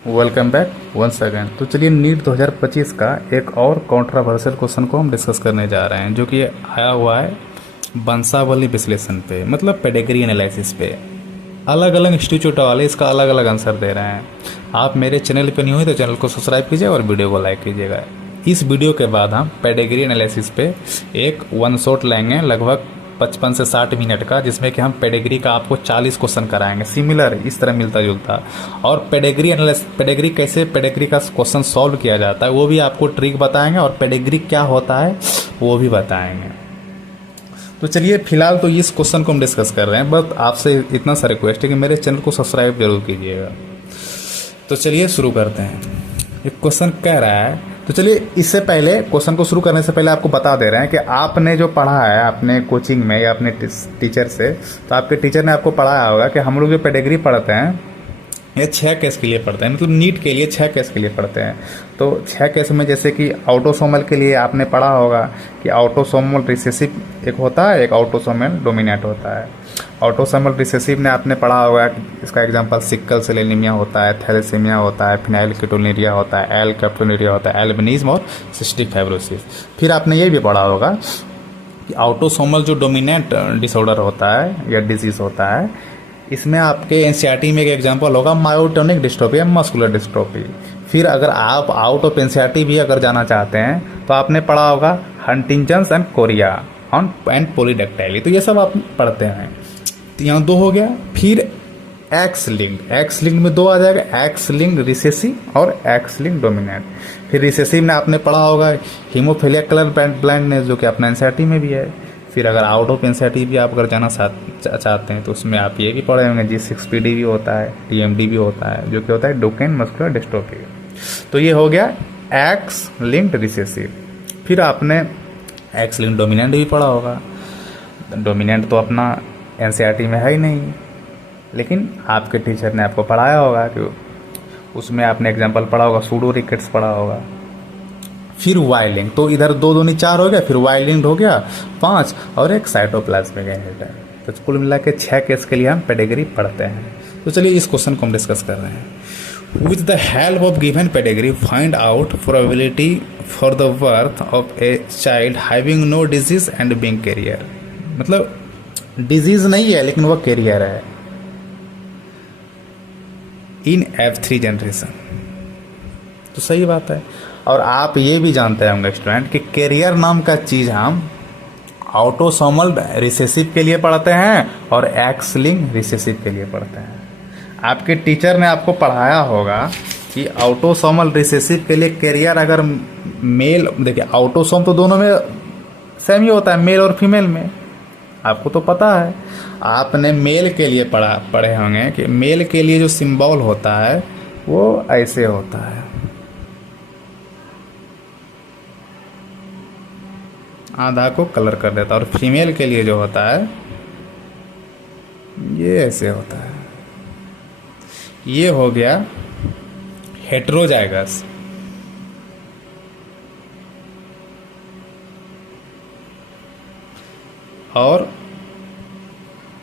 Welcome back once again. तो चलिए NEET 2025 का एक और कॉन्ट्रावर्शियल क्वेश्चन को हम डिस्कस करने जा रहे हैं, जो कि आया हुआ है वंशावली विश्लेषण पे, मतलब पेडिग्री एनालिसिस पे। अलग अलग इंस्टीट्यूट वाले इसका अलग अलग आंसर दे रहे हैं। आप मेरे चैनल पे नहीं हुए तो चैनल को सब्सक्राइब कीजिए और वीडियो को लाइक कीजिएगा। इस वीडियो के बाद हम पेडिग्री एनालिसिस पे एक वन शॉट लेंगे लगभग 55 से 60 मिनट का, जिसमें कि हम पेडिग्री का आपको 40 क्वेश्चन कराएंगे, सिमिलर इस तरह मिलता जुलता। और पेडिग्री कैसे पेडिग्री का क्वेश्चन सॉल्व किया जाता है वो भी आपको ट्रिक बताएंगे, और पेडिग्री क्या होता है वो भी बताएंगे। तो चलिए फिलहाल तो इस क्वेश्चन को हम डिस्कस कर रहे हैं, बट आपसे इतना सा रिक्वेस्ट है कि मेरे चैनल को सब्सक्राइब जरूर कीजिएगा। तो चलिए शुरू करते हैं। एक क्वेश्चन कह रहा है, तो चलिए इससे पहले क्वेश्चन को शुरू करने से पहले आपको बता दे रहे हैं कि आपने जो पढ़ा है अपने कोचिंग में या अपने टीचर से, तो आपके टीचर ने आपको पढ़ाया होगा कि हम लोग जो पेडिग्री पढ़ते हैं ये 6 केस के लिए पढ़ते हैं, मतलब नीट के लिए 6 केस के लिए पढ़ते हैं। तो 6 केस में जैसे कि ऑटोसोमल के लिए आपने पढ़ा होगा कि ऑटोसोमल रिसेसिव एक होता है, एक ऑटोसोमल डोमिनेंट होता है। ऑटोसोमल रिसेसिव ने आपने पढ़ा होगा कि इसका एग्जांपल सिकल सेल एनीमिया होता है, थैलेसीमिया होता है, फिनाइलकीटोनुरिया होता है, एल कैप्टोनुरिया होता है, एल्बिनिज्म और सिस्टिक फाइब्रोसिस। फिर आपने ये भी पढ़ा होगा कि ऑटोसोमल जो डोमिनेंट डिसऑर्डर होता है या डिजीज होता है, इसमें आपके एनसीईआरटी में एक एग्जांपल होगा मायोटोनिक डिस्ट्रोफी या मस्कुलर डिस्ट्रोफी। फिर अगर आप आउट ऑफ एनसीईआरटी भी अगर जाना चाहते हैं तो आपने पढ़ा होगा हंटिंजन्स एंड कोरिया एंड पॉलीडेक्टाइली। तो ये सब आप पढ़ते हैं। तो यहाँ 2 हो गया। फिर एक्स लिंक्ड में 2 आ जाएगा, एक्स लिंक्ड रिसेसिव और एक्स लिंक्ड डोमिनेंट। फिर रिसेसिव में आपने पढ़ा होगा हीमोफिलिया कलर ब्लाइंडनेस, जो कि अपना एनसीईआरटी में भी है। फिर अगर आउट ऑफ एनसीईआरटी भी आप अगर जाना चाहते हैं तो उसमें आप ये भी पढ़े होंगे, G6PD भी होता है, TMD भी होता है, जो कि होता है डुकेन मस्कुलर डिस्ट्रोफी। तो ये हो गया एक्स लिंक्ड रिसेसिव। फिर आपने एक्स लिंक्ड डोमिनेंट भी पढ़ा होगा। डोमिनेंट तो अपना एनसीईआरटी में है ही नहीं, लेकिन आपके टीचर ने आपको पढ़ाया होगा कि उसमें आपने एग्जाम्पल पढ़ा होगा, सूडो रिकेट्स पढ़ा होगा। फिर वाई लिंक, तो इधर 2 दूनी 4 हो गया, फिर वाई लिंक हो गया 5 और एक साइटोप्लाज्मिक इनहेरिटेंस। तो कुल मिला के 6 केस के लिए हम पेडिग्री पढ़ते हैं। तो चलिए इस क्वेश्चन को हम डिस्कस कर रहे हैं। With the help of given pedigree find out probability for the birth of a child having no disease and being carrier. मतलब डिजीज नहीं है लेकिन वह कैरियर है इन F3 जनरेशन। तो सही बात है। और आप ये भी जानते होंगे स्टूडेंट कि कैरियर नाम का चीज़ हम ऑटोसोमल रिसेसिव के लिए पढ़ते हैं और एक्स लिंक्ड रिसेसिव के लिए पढ़ते हैं। आपके टीचर ने आपको पढ़ाया होगा कि ऑटोसोमल रिसेसिव के लिए कैरियर अगर मेल, देखिए ऑटोसोम तो दोनों में सेम ही होता है, मेल और फीमेल में, आपको तो पता है। आपने मेल के लिए पढ़े होंगे कि मेल के लिए जो सिंबल होता है वो ऐसे होता है, आधा को कलर कर देता है, और फीमेल के लिए जो होता है ये ऐसे होता है। ये हो गया हेटेरोजाइगस। और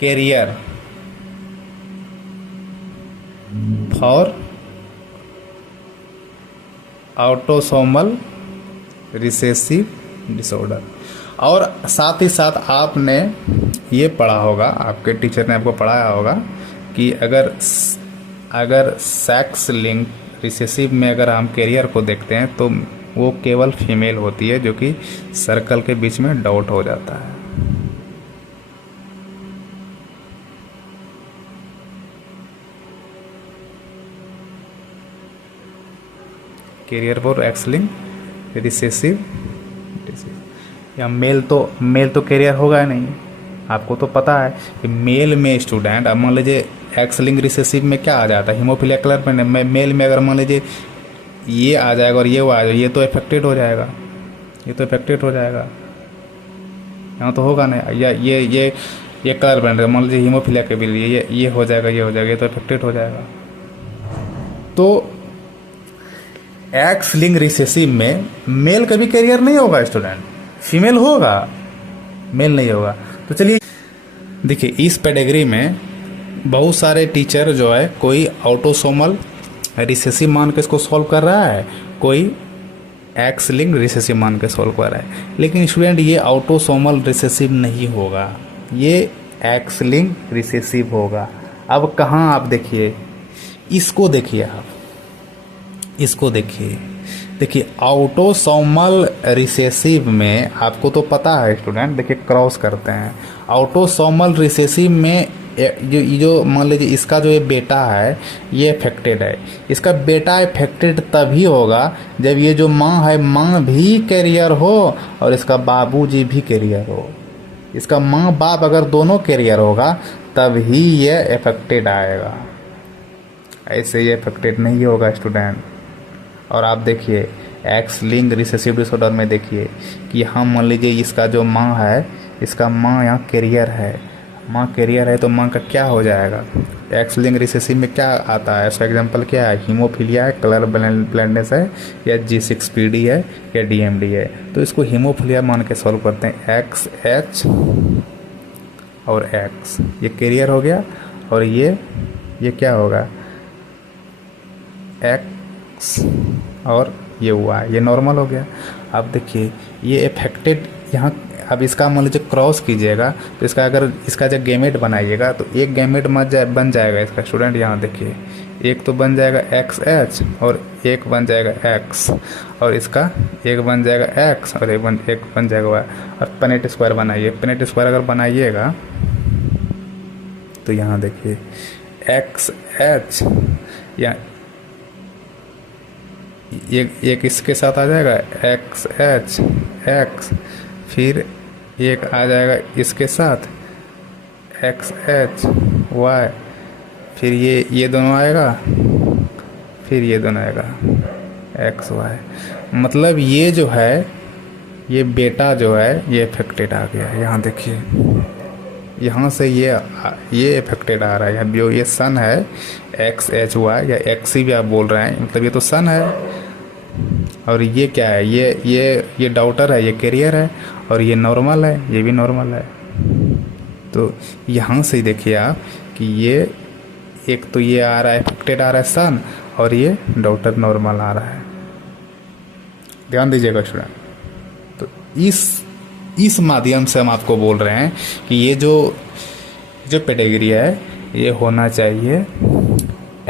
carrier for autosomal recessive disorder. और साथ ही साथ आपने ये पढ़ा होगा, आपके टीचर ने आपको पढ़ाया होगा कि अगर सेक्स लिंक रिसेसिव में अगर हम कैरियर को देखते हैं तो वो केवल फीमेल होती है, जो कि सर्कल के बीच में डॉट हो जाता है। Carrier for X linked recessive या मेल तो कैरियर होगा नहीं। आपको तो पता है कि मेल में स्टूडेंट, अब मान लीजिए एक्स लिंक रिसेसिव में क्या आ जाता है, हीमोफिलिया कलर में मेल में अगर मान लीजिए ये आ जाएगा और ये वो आ जाएगा, ये तो इफेक्टेड हो जाएगा, ये तो इफेक्टेड हो जाएगा, यहाँ तो होगा नहीं। या ये कलर बन रहा है, मान लीजिए हीमोफिलिया के भी ये हो जाएगा, ये हो जाएगा, ये तो इफेक्टेड हो जाएगा। तो एक्स लिंक रिसेसिव में मेल कभी कैरियर नहीं होगा स्टूडेंट, फीमेल होगा, मेल नहीं होगा। तो चलिए देखिए, इस पेडिग्री में बहुत सारे टीचर जो है कोई ऑटोसोमल रिसेसिव मान के इसको सॉल्व कर रहा है, कोई एक्स लिंक रिसेसिव मान के सॉल्व कर रहा है। लेकिन स्टूडेंट ये ऑटोसोमल रिसेसिव नहीं होगा, ये एक्स लिंक रिसेसिव होगा। अब कहाँ आप देखिए, इसको देखिए, आप इसको देखिए, देखिए ऑटोसोमल रिसेसिव में आपको तो पता है स्टूडेंट, देखिए क्रॉस करते हैं। ऑटोसोमल रिसेसिव में जो मान लीजिए इसका जो ये बेटा है ये अफेक्टेड है, इसका बेटा अफेक्टेड तभी होगा जब ये जो माँ है, माँ भी कैरियर हो और इसका बाबूजी भी कैरियर हो। इसका माँ बाप अगर दोनों कैरियर होगा तभी ये अफेक्टेड आएगा, ऐसे ये अफेक्टेड नहीं होगा स्टूडेंट। और आप देखिए एक्स लिंक रिसेसिव डिसऑर्डर में देखिए कि यहाँ मान लीजिए इसका जो माँ है, इसका माँ यहाँ कैरियर है, माँ कैरियर है तो माँ का क्या हो जाएगा, एक्स लिंक रिसेसिव में क्या आता है, उसका एग्जांपल क्या है, हीमोफीलिया है, कलर ब्लाइंडनेस है, या G6PD है, या DMD है। तो इसको हीमोफीलिया मान के सॉल्व करते हैं, एक्स एच और एक्स, ये कैरियर हो गया, और ये क्या होगा, एक्स और ये हुआ, ये नॉर्मल हो गया। अब देखिए ये अफेक्टेड यहाँ, अब इसका मान लीजिए क्रॉस कीजिएगा तो इसका अगर इसका जब गैमेट बनाइएगा तो एक गैमेट बन जाएगा इसका स्टूडेंट, यहाँ देखिए एक तो बन जाएगा XH और एक बन जाएगा X, और इसका एक बन जाएगा X और एक बन जाएगा Y। और पनेट स्क्वायर बनाइए, पनेट स्क्वायर अगर बनाइएगा तो यहाँ देखिए XH या एक इसके साथ आ जाएगा XH X, फिर एक आ जाएगा इसके साथ XH Y, फिर ये दोनों आएगा, फिर ये दोनों आएगा XY। मतलब ये जो है, ये बेटा जो है ये अफेक्टेड आ गया है। यहाँ देखिए यहाँ से ये अफेक्टेड आ रहा है, यहाँ जो ये सन है XHY या XC भी आप बोल रहे हैं, मतलब ये तो सन है, और ये क्या है, ये डॉटर है, ये कैरियर है, और ये नॉर्मल है, ये भी नॉर्मल है। तो यहाँ से देखिए आप कि ये एक तो ये आ रहा है अफेक्टेड आ रहा है सन, और ये डॉटर नॉर्मल आ रहा है। ध्यान दीजिएगा स्टूडेंट। तो इस माध्यम से हम आपको बोल रहे हैं कि ये जो पेडिग्री है ये होना चाहिए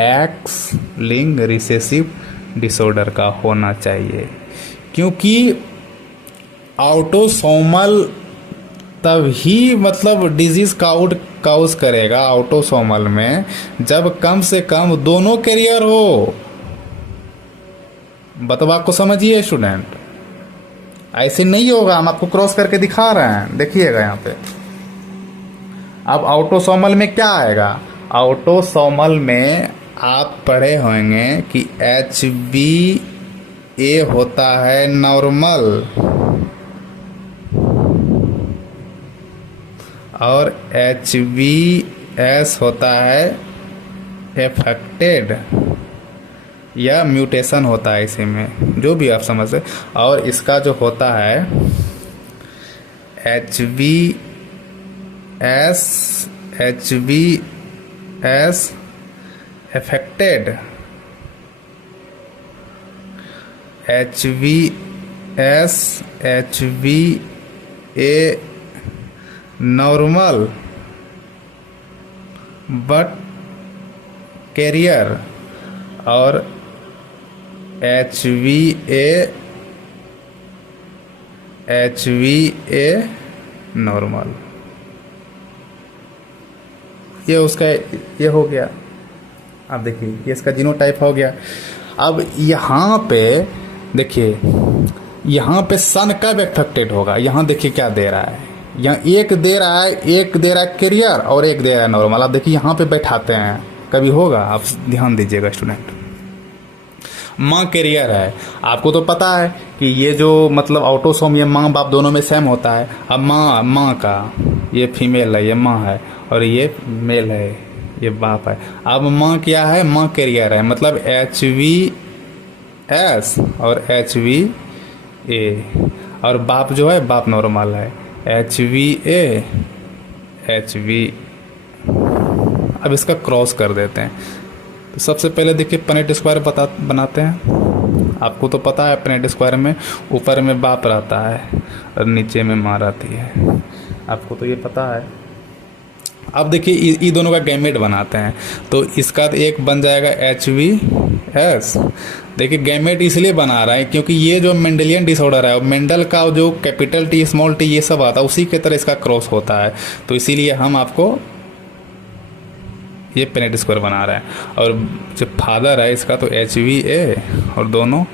एक्स लिंक रिसेसिव डिसऑर्डर का होना चाहिए, क्योंकि ऑटोसोमल तभी मतलब डिजीज काउज करेगा ऑटोसोमल में जब कम से कम दोनों कैरियर हो। बतवा को समझिए स्टूडेंट, ऐसे नहीं होगा। हम आपको क्रॉस करके दिखा रहे हैं, देखिएगा यहाँ पे। अब ऑटोसोमल में क्या आएगा, ऑटोसोमल में आप पढ़े होंगे कि HbA होता है नॉर्मल और HbS होता है अफेक्टेड या म्यूटेशन होता है इसी में, जो भी आप समझते। और इसका जो होता है HbS affected, HbS HbA normal but carrier, और HbA नॉर्मल। ये उसका ये हो गया। अब देखिए ये इसका जीनोटाइप हो गया। अब यहाँ पे देखिए, यहाँ पे सन कब अफेक्टेड होगा, यहाँ देखिए क्या दे रहा है, यहाँ एक दे रहा है कैरियर और एक दे रहा है नॉर्मल। अब देखिए यहाँ पे बैठाते हैं, कभी होगा, आप ध्यान दीजिएगा स्टूडेंट। माँ कैरियर है, आपको तो पता है कि ये जो मतलब ऑटोसोम ये माँ बाप दोनों में सेम होता है। अब माँ का ये फीमेल है, ये माँ है, और ये मेल है, ये बाप है। अब माँ क्या है, माँ कैरियर है, मतलब HbS और HbA, और बाप जो है बाप नॉर्मल है, HbA Hb। अब इसका क्रॉस कर देते हैं, तो सबसे पहले देखिए पनेट स्क्वायर बनाते हैं। आपको तो पता है पनेट स्क्वायर में ऊपर में बाप रहता है और नीचे में माँ रहती है, आपको तो ये पता है। अब देखिए ये दोनों का गैमेट बनाते हैं, तो इसका एक बन जाएगा HVS। देखिए गैमेट इसलिए बना रहा है क्योंकि ये जो मेंडेलियन डिसऑर्डर है, मेंडल का जो कैपिटल T स्मॉल t ये सब आता है उसी के तरह इसका क्रॉस होता है, तो इसीलिए हम आपको ये पनेट स्क्वायर बना रहा है। और जो फादर है इसका तो HVA और दोनों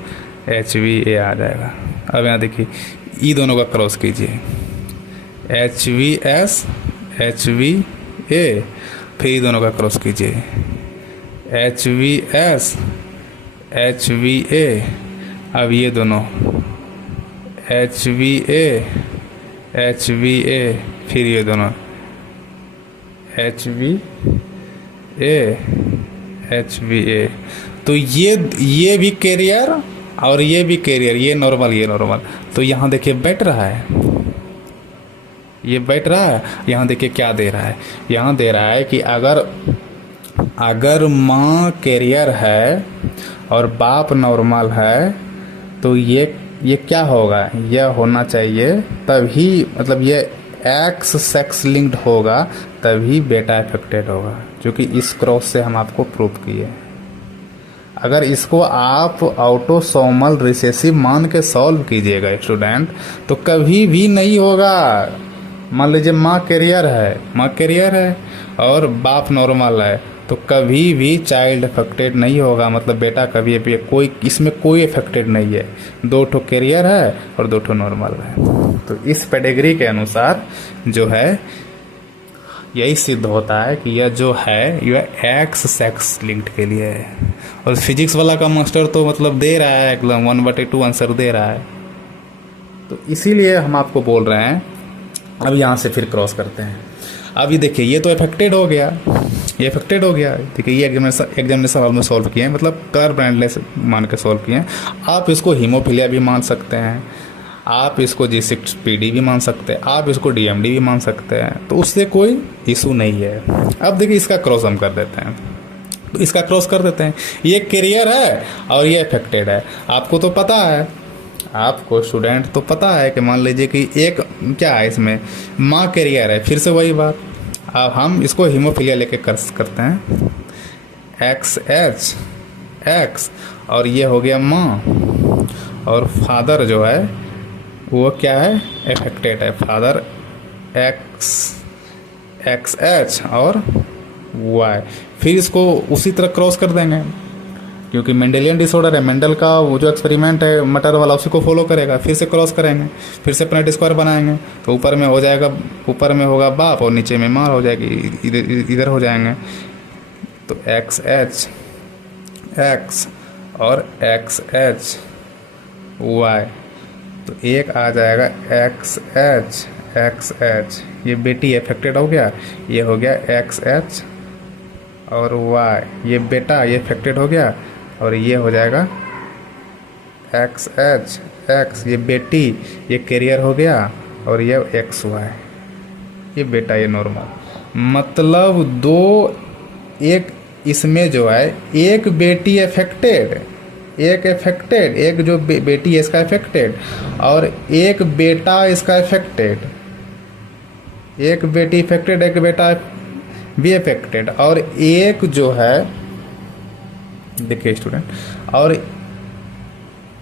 HVA आ जाएगा। अब यहाँ देखिए ये दोनों का क्रॉस कीजिए, HVS HVA, फिर ये दोनों का क्रॉस कीजिए HVS HVA। अब ये दोनों HVA HVA, फिर ये दोनों HVA। तो ये भी कैरियर और ये भी कैरियर, ये नॉर्मल, तो यहाँ देखिए बैठ रहा है, ये बैठ रहा है। यहाँ देखिए क्या दे रहा है, यहाँ दे रहा है कि अगर माँ कैरियर है और बाप नॉर्मल है तो ये क्या होगा, यह होना चाहिए तभी, मतलब ये एक्स सेक्स लिंक्ड होगा तभी बेटा अफेक्टेड होगा, जो कि इस क्रॉस से हम आपको प्रूव किए। अगर इसको आप ऑटोसोमल रिसेसिव मान के सॉल्व कीजिएगा स्टूडेंट, तो कभी भी नहीं होगा। मान लीजिए माँ कैरियर है और बाप नॉर्मल है, तो कभी भी चाइल्ड अफेक्टेड नहीं होगा, मतलब बेटा कभी भी इसमें कोई अफेक्टेड नहीं है। 2 ठो कैरियर है और 2 ठो नॉर्मल है। तो इस पेडिग्री के अनुसार जो है यही सिद्ध होता है कि यह जो है यह एक्स सेक्स लिंक्ड के लिए है। और फिजिक्स वाला का मास्टर तो मतलब दे रहा है एकदम 1/2 आंसर दे रहा है, तो इसीलिए हम आपको बोल रहे हैं। अब यहाँ से फिर क्रॉस करते हैं। अभी देखिए ये तो अफेक्टेड हो गया, देखिए ये एग्जामिनेशन हॉल में सॉल्व किए हैं, मतलब कलर ब्राइंडनेस मान के सॉल्व किए हैं। आप इसको हीमोफीलिया भी मान सकते हैं, आप इसको G6PD भी मान सकते हैं, आप इसको DMD भी मान सकते हैं, तो उससे कोई इशू नहीं है। अब देखिए इसका क्रॉस हम कर देते हैं, तो इसका क्रॉस कर देते हैं। ये कैरियर है और ये अफेक्टेड है। आपको तो पता है, आपको स्टूडेंट तो पता है कि मान लीजिए कि एक क्या है इसमें माँ कैरियर है, फिर से वही बात। अब हम इसको हीमोफीलिया लेके करते हैं XH X, और ये हो गया माँ, और फादर जो है वो क्या है, अफेक्टेड है, फादर XH और Y। फिर इसको उसी तरह क्रॉस कर देंगे, क्योंकि मेंडेलियन डिसऑर्डर है, मेंडल का वो जो एक्सपेरिमेंट है मटर वाला उसी को फॉलो करेगा। फिर से क्रॉस करेंगे, फिर से पनेट स्क्वायर बनाएंगे, तो ऊपर में हो जाएगा, ऊपर में होगा बाप और नीचे में माँ हो जाएगी, इधर हो जाएंगे। तो XH X और XH Y, तो एक आ जाएगा XH। ये बेटी अफेक्टेड हो गया, ये हो गया XH और Y। ये बेटा ये अफेक्टेड हो गया और ये हो जाएगा XH X। ये बेटी ये कैरियर हो गया और ये XY, ये बेटा ये नॉर्मल। मतलब एक इसमें जो है एक बेटी अफेक्टेड, एक जो बेटी है इसका अफेक्टेड, और एक बेटा इसका अफेक्टेड। एक बेटी अफेक्टेड, एक बेटा भी अफेक्टेड, और एक जो है देखिए स्टूडेंट, और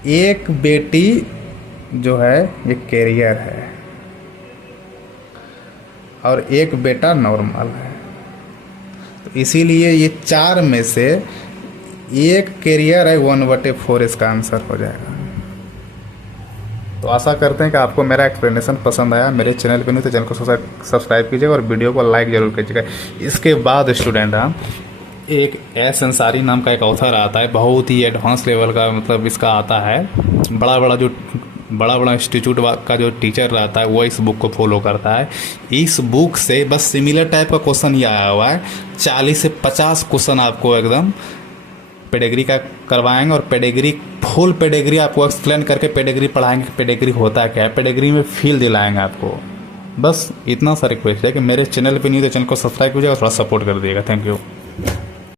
एक बेटी जो है ये कैरियर है और एक बेटा नॉर्मल है। तो इसीलिए ये 4 में से एक कैरियर है, 1/4 इसका आंसर हो जाएगा। तो आशा करते हैं कि आपको मेरा एक्सप्लेनेशन पसंद आया। मेरे चैनल पे नहीं तो चैनल को सब्सक्राइब कीजिएगा और वीडियो को लाइक जरूर कीजिएगा। इसके बाद स्टूडेंट एक एस अंसारी नाम का एक ऑथर आता है, बहुत ही एडवांस लेवल का, मतलब इसका आता है। बड़ा बड़ा इंस्टीट्यूट का जो टीचर रहता है वो इस बुक को फॉलो करता है। इस बुक से बस सिमिलर टाइप का क्वेश्चन ही आया हुआ है। 40 से 50 क्वेश्चन आपको एकदम पेडिग्री का करवाएंगे, और पेडिग्री फुल पेडिग्री आपको एक्सप्लेन करके पेडिग्री पढ़ाएंगे। पेडिग्री होता क्या है, पेडिग्री में फील दिलाएंगे आपको। बस इतना सा रिक्वेस्ट है कि मेरे चैनल पे नहीं तो चैनल को सब्सक्राइब कीजिएगा और थोड़ा सपोर्ट कर दिएगा। Thank you.